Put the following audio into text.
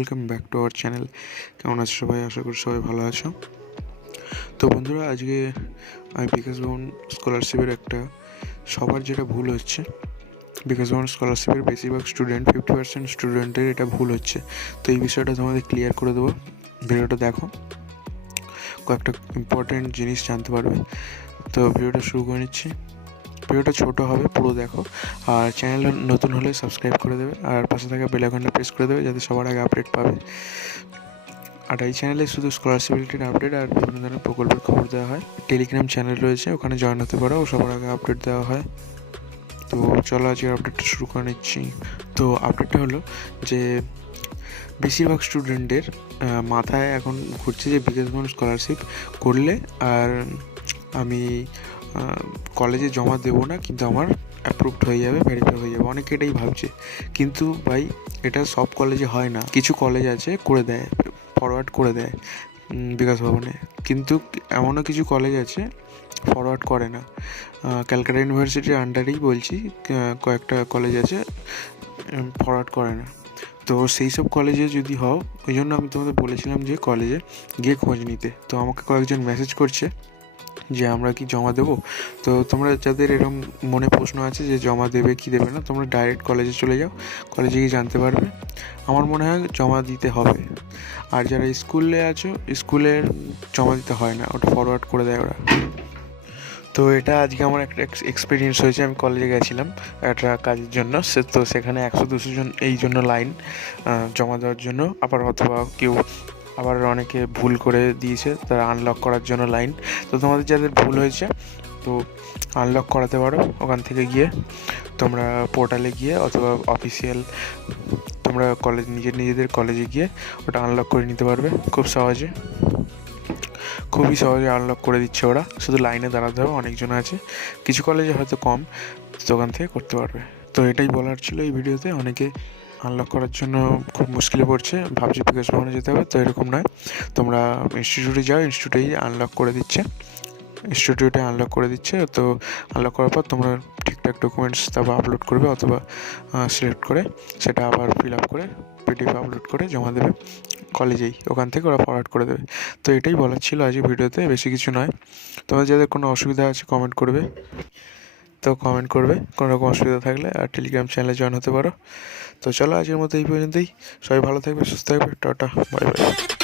Welcome back to our channel. কেমন আছো সবাই? আশা করি সবাই ভালো আছো। তো বন্ধুরা, আজকে আমি বিকাশ ভবন স্কলারশিপের সবার যেটা ভুল হচ্ছে, বিকাশ ভবন স্কলারশিপের বেশিরভাগ 50% স্টুডেন্টের এটা ভুল হচ্ছে। তো এই বিষয়টা তোমাদের ক্লিয়ার করে দেবো। ভিডিওটা দেখো, কয়েকটা ইম্পর্টেন্ট জিনিস জানতে পারবে। তো ভিডিওটা শুরু করে নিচ্ছি। ভিডিওটা ছোটো হবে, পুরো দেখো। আর চ্যানেল নতুন হলে সাবস্ক্রাইব করে দেবে, আর পাশে থাকা বেল আইকনটা প্রেস করে দেবে যাতে সবার আগে আপডেট পাবে। আর এই চ্যানেলে শুধু স্কলারশিপ রিলেটেড আপডেট আর বিভিন্ন ধরনের প্রকল্পের খবর দেওয়া হয়। টেলিগ্রাম চ্যানেল রয়েছে, ওখানে জয়েন হতে পারো, ও সবার আগে আপডেট দেওয়া হয়। তো চলো আজকের আপডেটটা শুরু করে নিচ্ছি। তো আপডেটটা হলো যে বেশিরভাগ স্টুডেন্টের মাথায় এখন ঘুরছে যে বিকাশ ভবন স্কলারশিপ করলে আর আমি কলেজে জমা দেবো না, কিন্তু আমার অ্যাপ্রুভড হয়ে যাবে, ভেরিফাই হয়ে যাবে। অনেকে এটাই ভাবছে, কিন্তু ভাই এটা সব কলেজে হয় না। কিছু কলেজ আছে করে দেয়, ফরওয়ার্ড করে দেয় বিকাশ ভবনে, কিন্তু এমনও কিছু কলেজ আছে ফরওয়ার্ড করে না। ক্যালকাটা ইউনিভার্সিটির আন্ডারেই বলছি, কয়েকটা কলেজ আছে ফরওয়ার্ড করে না। তো সেই সব কলেজে যদি হও, ওই জন্য আমি তোমাদের বলেছিলাম যে কলেজে গিয়ে খোঁজ নিতে। তো আমাকে কয়েকজন মেসেজ করছে যে আমরা কি জমা দেবো। তো তোমরা যাদের এরকম মনে প্রশ্ন আছে যে জমা দেবে কি দেবে না, তোমরা ডাইরেক্ট কলেজে চলে যাও, কলেজে গিয়ে জানতে পারবে। আমার মনে হয় জমা দিতে হবে। আর যারা স্কুলে আছো, স্কুলের জমা দিতে হয় না, ওটা ফরওয়ার্ড করে দেয় ওরা। তো এটা আজকে আমার একটা এক্সপিরিয়েন্স হয়েছে। আমি কলেজে গেছিলাম একটা কাজের জন্য, তো সেখানে 100-200 জন এই জন্য লাইন জমা দেওয়ার জন্য। অথবা কেউ আবার অনেকে ভুল করে দিয়েছে, তারা আনলক করার জন্য লাইন। তো তোমাদের যাদের ভুল হয়েছে, তো আনলক করাতে পারো ওখান থেকে গিয়ে, তোমরা পোর্টালে গিয়ে অথবা অফিসিয়াল তোমরা নিজেদের কলেজে গিয়ে ওটা আনলক করে নিতে পারবে খুবই সহজে আনলক করে দিচ্ছে ওরা। শুধু লাইনে দাঁড়াতে হবে, অনেকজন আছে, কিছু কলেজে হয়তো কম, দোকান থেকে করতে পারবে। তো এটাই বলার ছিল এই ভিডিওতে। অনেকে আনলক করার জন্য খুব মুশকিলে পড়ছে, ভাবছি বিকাশ ভবনে যেতে হবে। তো এরকম নয়, তোমরা ইনস্টিটিউটে যাও, ইনস্টিটিউটেই আনলক করে দিচ্ছে। তো আনলক করার পর তোমরা ঠিকঠাক ডকুমেন্টস তারপর আপলোড করবে, অথবা সিলেক্ট করে সেটা আবার ফিল আপ করে পিডিএফ আপলোড করে জমা দেবে কলেজেই, ওখান থেকে ওরা ফরওয়ার্ড করে দেবে। তো এটাই বলার ছিল আজকে ভিডিওতে, বেশি কিছু নয়। তোমাদের যাদের কোনো অসুবিধা আছে কমেন্ট করবে, কোনো রকম অসুবিধা থাকলে। আর টেলিগ্রাম চ্যানেলে জয়েন হতে পারো। তো চলো আজকের মতো এই পর্যন্তই। সবাই ভালো থাকবে, সুস্থ থাকবে, টাটা, বাই বাই।